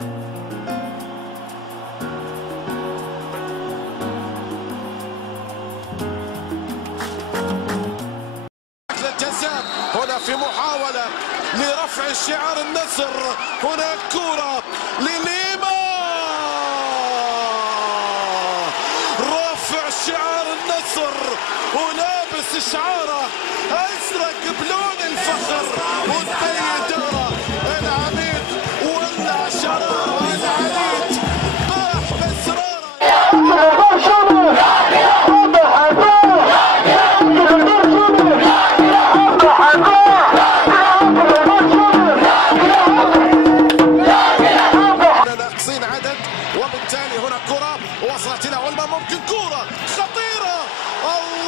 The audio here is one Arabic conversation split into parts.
الجزاء هنا في محاولة لرفع شعار النصر. هناك كرة لليما، رفع شعار النصر ولابس شعاره ازرق بلون الفخر والديدارة. العميد ولع شراره، العميد باح باسراره. وبالتالي هنا كرة وصلت إلى علمة، ممكن كرة خطيرة. الله،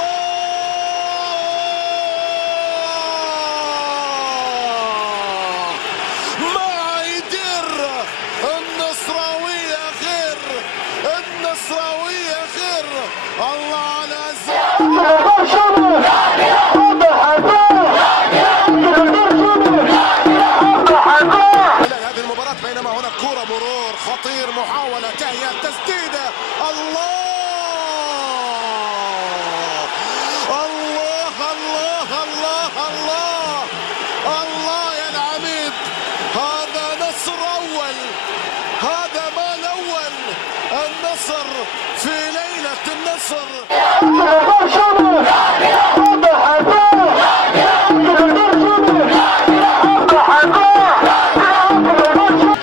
ما يدير النصراوية غير، النصراوية غير. الله على هذه المباراة. بينما هنا كرة مرور خطير، محاولة تهيئة تسديدة. الله الله الله الله الله الله يا العميد، هذا نصر أول، هذا ما الأول. النصر في ليلة النصر.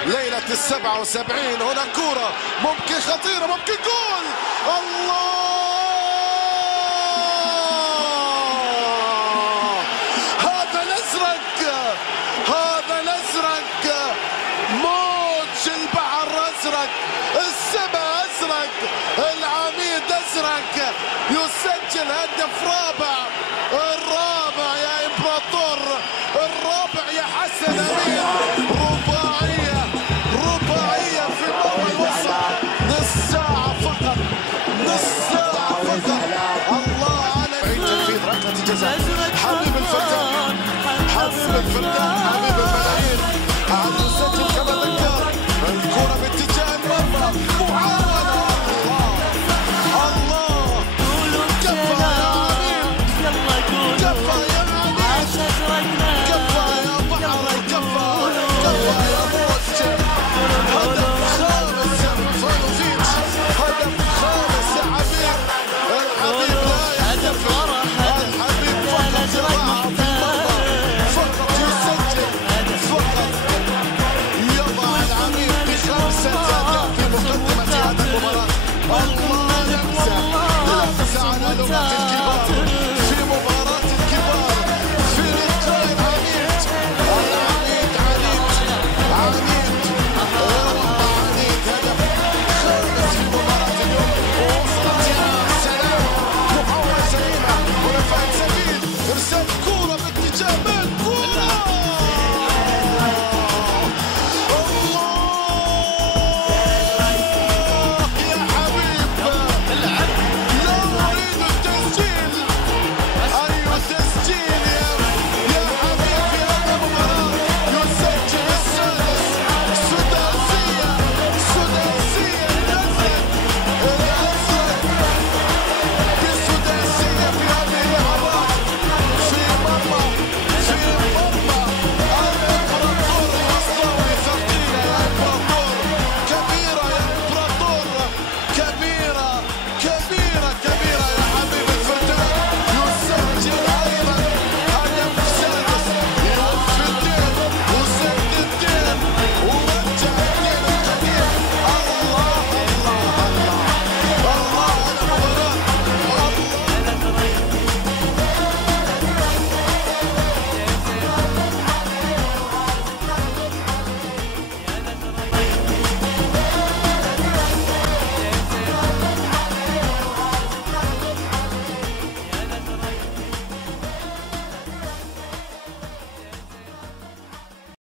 ليلة 77. هنا كرة ممكن خطيرة، ممكن جول. الله، هذا الأزرق، هذا الأزرق، موج البحر أزرق، السماء أزرق، العميد أزرق، يسجل هدف رابع.